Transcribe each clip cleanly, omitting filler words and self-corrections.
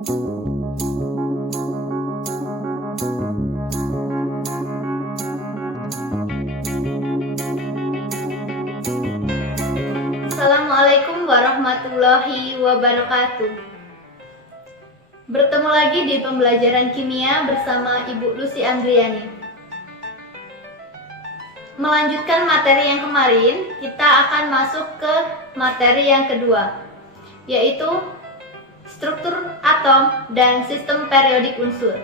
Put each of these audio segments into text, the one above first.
Assalamualaikum warahmatullahi wabarakatuh. Bertemu lagi di pembelajaran kimia bersama Ibu Lucy Andriani. Melanjutkan materi yang kemarin, kita akan masuk ke materi yang kedua, yaitu struktur atom dan sistem periodik unsur.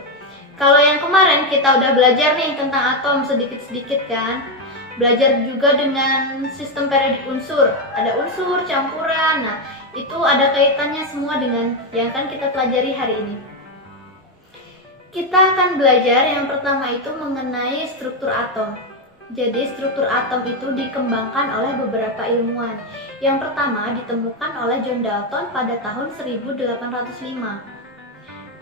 Kalau yang kemarin kita udah belajar nih tentang atom sedikit-sedikit kan? Belajar juga dengan sistem periodik unsur, ada unsur, campuran. Nah, itu ada kaitannya semua dengan yang akan kita pelajari hari ini. Kita akan belajar yang pertama itu mengenai struktur atom. Jadi struktur atom itu dikembangkan oleh beberapa ilmuwan. Yang pertama ditemukan oleh John Dalton pada tahun 1805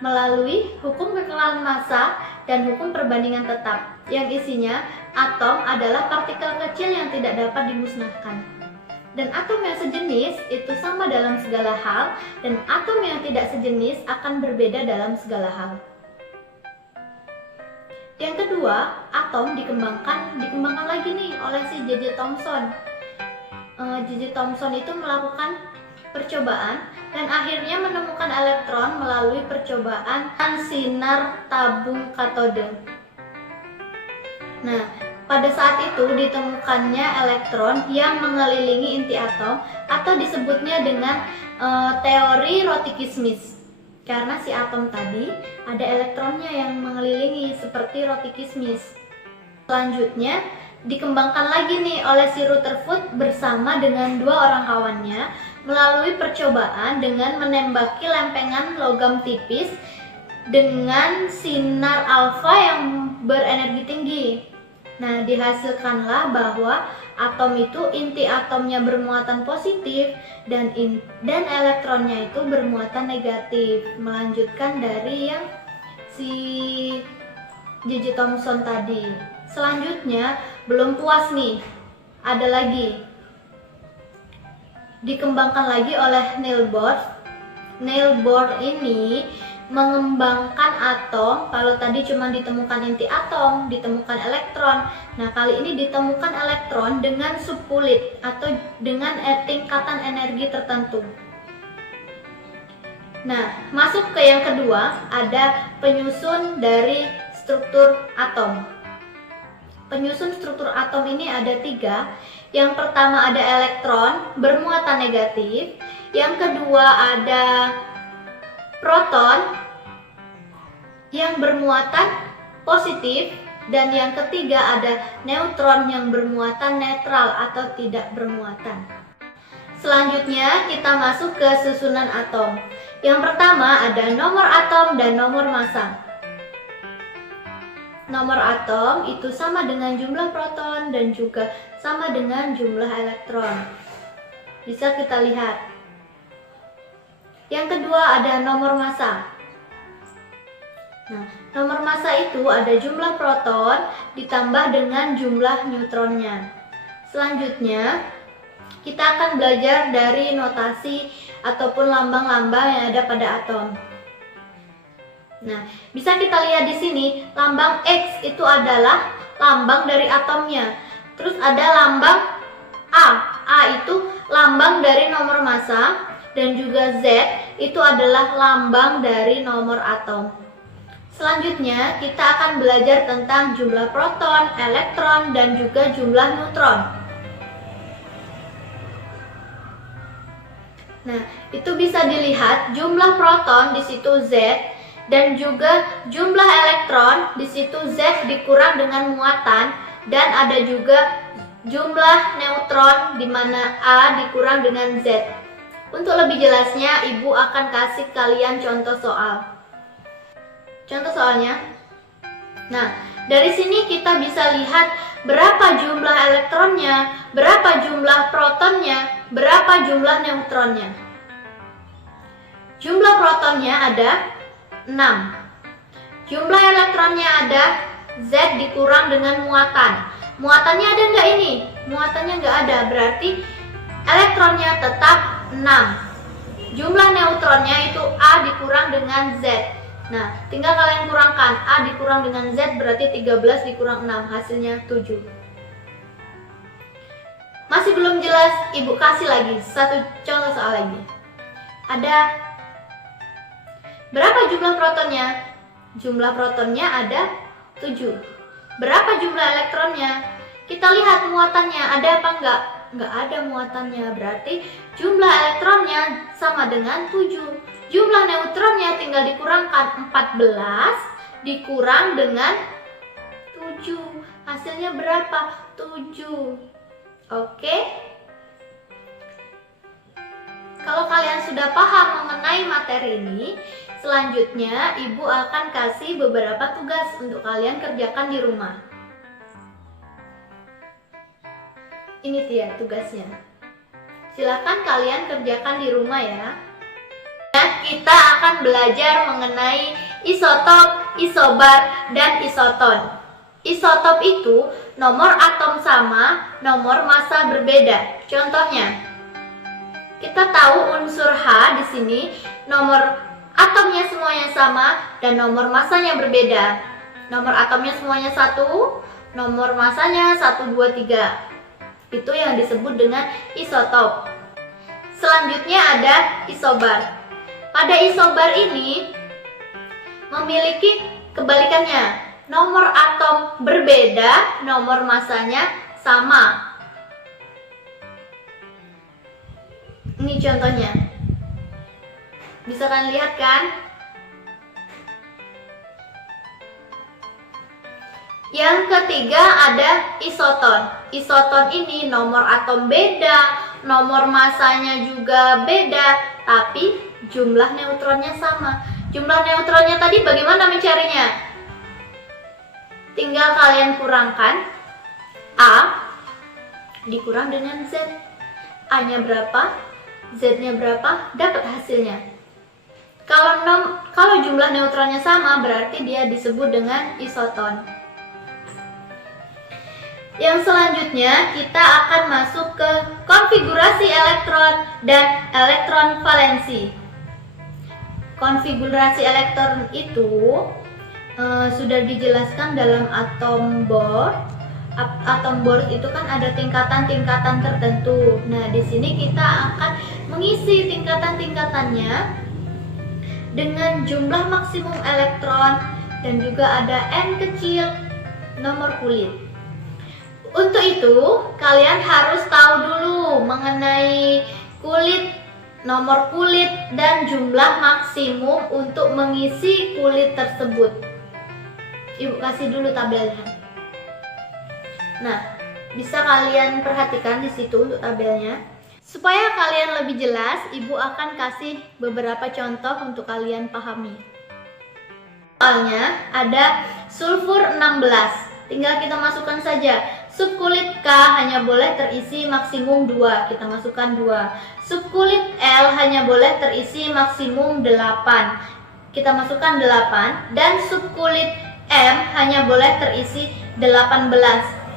melalui hukum kekerasan massa dan hukum perbandingan tetap, yang isinya atom adalah partikel kecil yang tidak dapat dimusnahkan. Dan atom yang sejenis itu sama dalam segala hal, dan atom yang tidak sejenis akan berbeda dalam segala hal. Yang kedua, atom dikembangkan lagi nih oleh si J.J. Thomson. J.J. Thomson itu melakukan percobaan dan akhirnya menemukan elektron melalui percobaan sinar tabung katode. Nah, pada saat itu ditemukannya elektron yang mengelilingi inti atom atau disebutnya dengan teori roti-kismis. Karena si atom tadi ada elektronnya yang mengelilingi seperti roti kismis. Selanjutnya dikembangkan lagi nih oleh si Rutherford bersama dengan dua orang kawannya melalui percobaan dengan menembaki lempengan logam tipis dengan sinar alfa yang berenergi tinggi. Nah, dihasilkanlah bahwa atom itu inti atomnya bermuatan positif dan elektronnya itu bermuatan negatif. Melanjutkan dari yang si J.J. Thomson tadi. Selanjutnya belum puas nih, ada lagi. Dikembangkan lagi oleh Niels Bohr. Niels Bohr ini mengembangkan atom. Kalau tadi cuma ditemukan inti atom, ditemukan elektron. Nah, kali ini ditemukan elektron dengan subkulit atau dengan tingkatan energi tertentu. Nah, masuk ke yang kedua, ada penyusun dari struktur atom. Penyusun struktur atom ini ada 3. Yang pertama ada elektron bermuatan negatif. Yang kedua ada proton yang bermuatan positif, dan yang ketiga ada neutron yang bermuatan netral atau tidak bermuatan. Selanjutnya kita masuk ke susunan atom. Yang pertama ada nomor atom dan nomor massa. Nomor atom itu sama dengan jumlah proton dan juga sama dengan jumlah elektron. Bisa kita lihat. Yang kedua ada nomor massa. Nah, nomor massa itu ada jumlah proton ditambah dengan jumlah neutronnya. Selanjutnya, kita akan belajar dari notasi ataupun lambang-lambang yang ada pada atom. Nah, bisa kita lihat di sini, lambang X itu adalah lambang dari atomnya. Terus ada lambang A. A itu lambang dari nomor massa, dan juga Z itu adalah lambang dari nomor atom. Selanjutnya, kita akan belajar tentang jumlah proton, elektron, dan juga jumlah neutron. Nah, itu bisa dilihat jumlah proton di situ Z, dan juga jumlah elektron di situ Z dikurang dengan muatan, dan ada juga jumlah neutron di mana A dikurang dengan Z. Untuk lebih jelasnya, Ibu akan kasih kalian contoh soal. Contoh soalnya. Nah, dari sini kita bisa lihat berapa jumlah elektronnya, berapa jumlah protonnya, berapa jumlah neutronnya. Jumlah protonnya ada 6. Jumlah elektronnya ada Z dikurang dengan muatan. Muatannya ada nggak ini? Muatannya nggak ada, berarti elektronnya tetap 6. jumlah neutronnya itu A dikurang dengan Z. Nah, tinggal kalian kurangkan. A dikurang dengan Z berarti 13 dikurang 6, hasilnya 7. Masih belum jelas, Ibu kasih lagi satu contoh soal lagi. Ada berapa jumlah protonnya? Jumlah protonnya ada 7. Berapa jumlah elektronnya? Kita lihat muatannya, ada apa enggak? Enggak ada muatannya, berarti jumlah elektronnya sama dengan 7. Jumlah neutronnya tinggal dikurangkan, 14 dikurang dengan 7. Hasilnya berapa? 7. Oke. Kalau kalian sudah paham mengenai materi ini, selanjutnya Ibu akan kasih beberapa tugas untuk kalian kerjakan di rumah. Ini dia tugasnya. Silakan kalian kerjakan di rumah ya. Kita akan belajar mengenai isotop, isobar, dan isoton. Isotop itu nomor atom sama, nomor massa berbeda. Contohnya, kita tahu unsur H di sini nomor atomnya semuanya sama dan nomor massanya berbeda. Nomor atomnya semuanya 1, nomor massanya 1, 2, 3. Itu yang disebut dengan isotop. Selanjutnya ada isobar. Pada isobar ini memiliki kebalikannya. Nomor atom berbeda, nomor massanya sama. Ini contohnya. Bisa kalian lihat kan? Yang ketiga ada isoton. Isoton ini nomor atom beda, nomor massanya juga beda, tapi jumlah neutronnya sama. Jumlah neutronnya tadi bagaimana mencarinya? Tinggal kalian kurangkan A dikurang dengan Z. A-nya berapa? Z-nya berapa? Dapat hasilnya. Kalau jumlah neutronnya sama, berarti dia disebut dengan isoton. Yang selanjutnya kita akan masuk ke konfigurasi elektron dan elektron valensi. Konfigurasi elektron itu sudah dijelaskan dalam atom Bohr. Atom Bohr itu kan ada tingkatan-tingkatan tertentu. Nah, di sini kita akan mengisi tingkatan-tingkatannya dengan jumlah maksimum elektron dan juga ada N kecil nomor kulit. Untuk itu, kalian harus tahu dulu mengenai kulit, nomor kulit, dan jumlah maksimum untuk mengisi kulit tersebut. Ibu kasih dulu tabelnya. Nah, bisa kalian perhatikan di situ untuk tabelnya. Supaya kalian lebih jelas, Ibu akan kasih beberapa contoh untuk kalian pahami. Soalnya ada sulfur 16. Tinggal kita masukkan saja. Subkulit K hanya boleh terisi maksimum 2. Kita masukkan 2. Subkulit L hanya boleh terisi maksimum 8. Kita masukkan 8. Dan subkulit M hanya boleh terisi 18.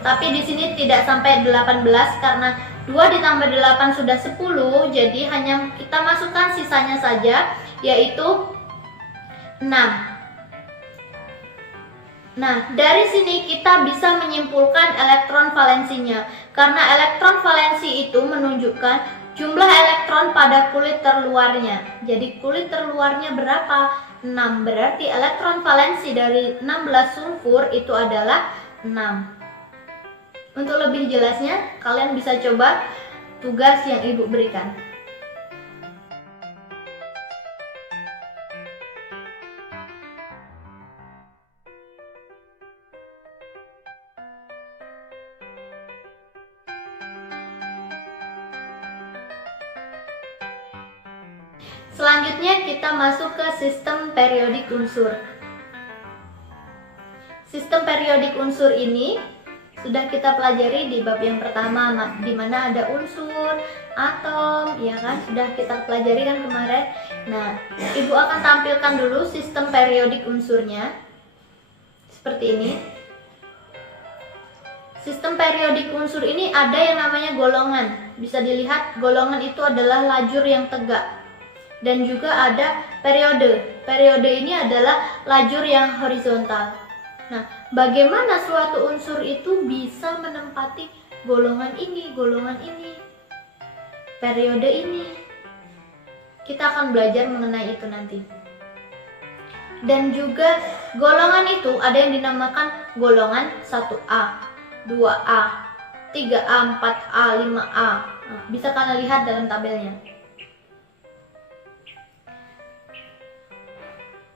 Tapi di sini tidak sampai 18 karena 2 ditambah 8 sudah 10. Jadi hanya kita masukkan sisanya saja, yaitu 6. Nah, dari sini kita bisa menyimpulkan elektron valensinya. Karena elektron valensi itu menunjukkan jumlah elektron pada kulit terluarnya. Jadi kulit terluarnya berapa? 6. Berarti elektron valensi dari 16 sulfur itu adalah 6. Untuk lebih jelasnya, kalian bisa coba tugas yang Ibu berikan. Selanjutnya kita masuk ke sistem periodik unsur. Sistem periodik unsur ini sudah kita pelajari di bab yang pertama, di mana ada unsur, atom, ya kan? Sudah kita pelajari kan kemarin. Nah, Ibu akan tampilkan dulu sistem periodik unsurnya. Seperti ini. Sistem periodik unsur ini ada yang namanya golongan. Bisa dilihat golongan itu adalah lajur yang tegak. Dan juga ada periode. Periode ini adalah lajur yang horizontal. Nah, bagaimana suatu unsur itu bisa menempati golongan ini, periode ini? Kita akan belajar mengenai itu nanti. Dan juga golongan itu ada yang dinamakan golongan 1A, 2A, 3A, 4A, 5A. Nah, bisa kalian lihat dalam tabelnya.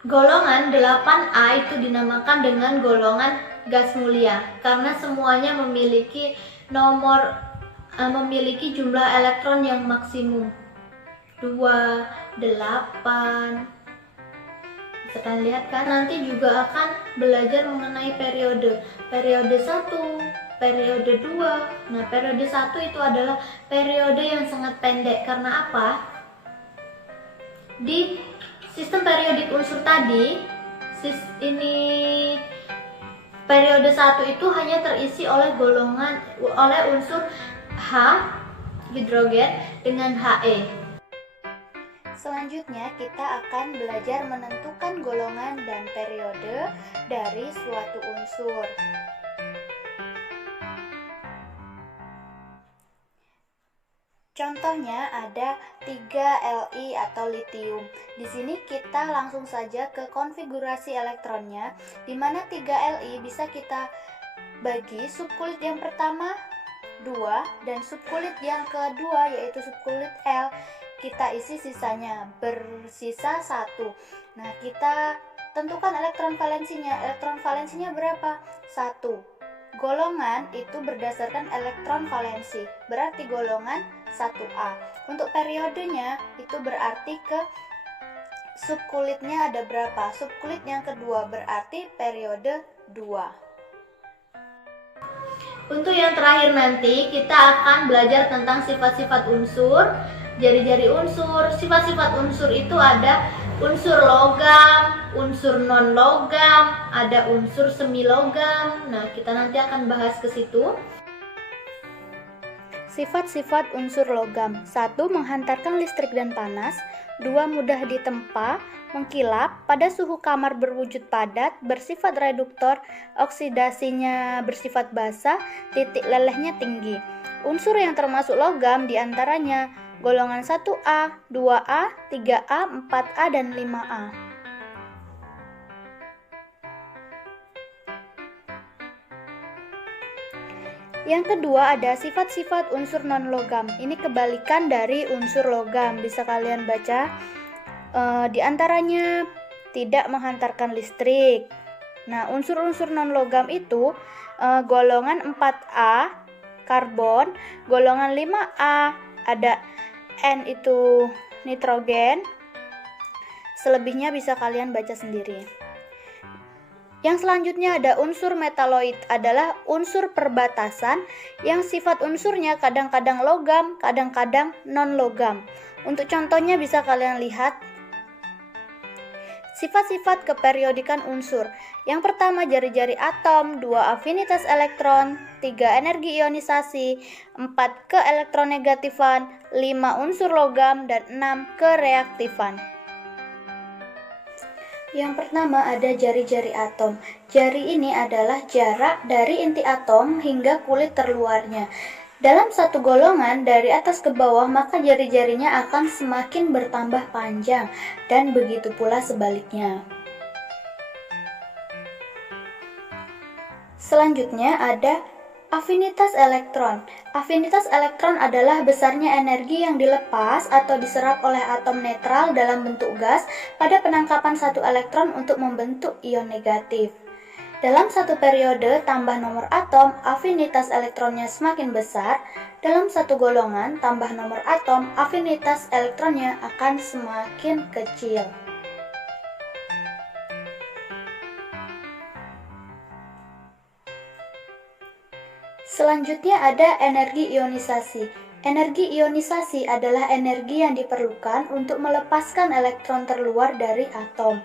Golongan 8A itu dinamakan dengan golongan gas mulia karena semuanya memiliki memiliki jumlah elektron yang maksimum 2, 8. Bisa kalian lihat kan? Nanti juga akan belajar mengenai periode 1, periode 2. Nah, periode 1 itu adalah periode yang sangat pendek. Karena apa? Di sistem periodik unsur tadi, periode 1 itu hanya terisi oleh unsur H, hidrogen, dengan He. Selanjutnya kita akan belajar menentukan golongan dan periode dari suatu unsur. Contohnya ada 3Li atau litium. Di sini kita langsung saja ke konfigurasi elektronnya, di mana 3Li bisa kita bagi subkulit yang pertama 2 dan subkulit yang kedua yaitu subkulit L kita isi sisanya, bersisa 1. Nah, kita tentukan elektron valensinya. Elektron valensinya berapa? 1. Golongan itu berdasarkan elektron valensi, berarti golongan 1A. Untuk periodenya itu berarti ke subkulitnya ada berapa? Subkulit yang kedua berarti periode 2. Untuk yang terakhir nanti kita akan belajar tentang sifat-sifat unsur, jari-jari unsur. Sifat-sifat unsur itu ada unsur logam, unsur non logam, ada unsur semi logam. Nah, kita nanti akan bahas ke situ. Sifat-sifat unsur logam. 1. Menghantarkan listrik dan panas. 2. Mudah ditempa, mengkilap, pada suhu kamar berwujud padat, bersifat reduktor, oksidasinya bersifat basa, titik lelehnya tinggi. Unsur yang termasuk logam diantaranya golongan 1A, 2A, 3A, 4A, dan 5A. Yang kedua ada sifat-sifat unsur non-logam. Ini kebalikan dari unsur logam. Bisa kalian baca. Di antaranya tidak menghantarkan listrik. Nah, unsur-unsur non-logam itu golongan 4A, karbon, golongan 5A, ada N itu nitrogen. Selebihnya bisa kalian baca sendiri. Yang selanjutnya ada unsur metaloid, adalah unsur perbatasan yang sifat unsurnya kadang-kadang logam, kadang-kadang non-logam. Untuk contohnya bisa kalian lihat. Sifat-sifat keperiodikan unsur. Yang pertama jari-jari atom, 2 afinitas elektron, 3 energi ionisasi, 4 keelektronegatifan, 5 unsur logam, dan 6 kereaktifan. Yang pertama ada jari-jari atom. Jari ini adalah jarak dari inti atom hingga kulit terluarnya. Dalam satu golongan dari atas ke bawah, maka jari-jarinya akan semakin bertambah panjang, dan begitu pula sebaliknya. Selanjutnya ada afinitas elektron. Afinitas elektron adalah besarnya energi yang dilepas atau diserap oleh atom netral dalam bentuk gas pada penangkapan satu elektron untuk membentuk ion negatif. Dalam satu periode tambah nomor atom, afinitas elektronnya semakin besar. Dalam satu golongan tambah nomor atom, afinitas elektronnya akan semakin kecil. Selanjutnya ada energi ionisasi. Energi ionisasi adalah energi yang diperlukan untuk melepaskan elektron terluar dari atom.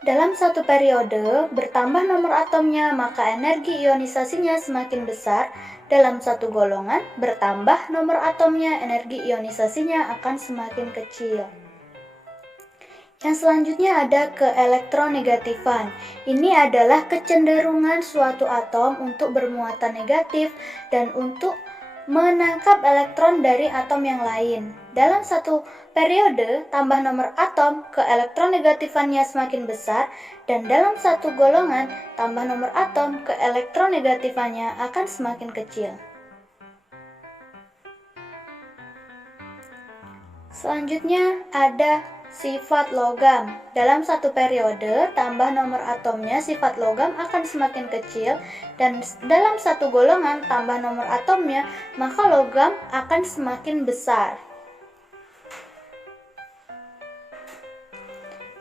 Dalam satu periode, bertambah nomor atomnya, maka energi ionisasinya semakin besar. Dalam satu golongan, bertambah nomor atomnya, energi ionisasinya akan semakin kecil. Yang selanjutnya ada keelektronegatifan. Ini adalah kecenderungan suatu atom untuk bermuatan negatif dan untuk menangkap elektron dari atom yang lain. Dalam satu periode, tambah nomor atom keelektronegatifannya semakin besar, dan dalam satu golongan, tambah nomor atom keelektronegatifannya akan semakin kecil. Selanjutnya ada sifat logam. Dalam satu periode, tambah nomor atomnya sifat logam akan semakin kecil, dan dalam satu golongan tambah nomor atomnya, maka logam akan semakin besar.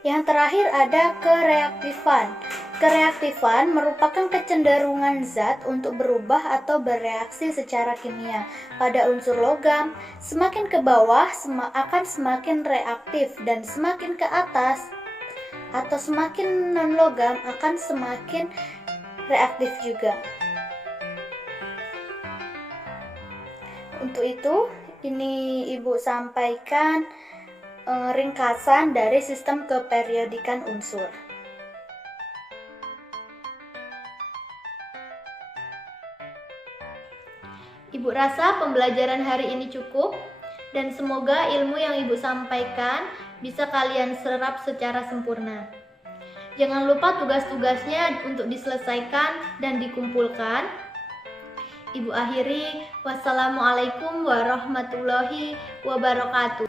Yang terakhir ada kereaktifan. Kereaktifan merupakan kecenderungan zat untuk berubah atau bereaksi secara kimia pada unsur logam. Semakin ke bawah akan semakin reaktif, dan semakin ke atas atau semakin non-logam akan semakin reaktif juga. Untuk itu, ini Ibu sampaikan ringkasan dari sistem keperiodikan unsur. Ibu rasa pembelajaran hari ini cukup, dan semoga ilmu yang Ibu sampaikan bisa kalian serap secara sempurna. Jangan lupa tugas-tugasnya untuk diselesaikan dan dikumpulkan. Ibu akhiri, wassalamualaikum warahmatullahi wabarakatuh.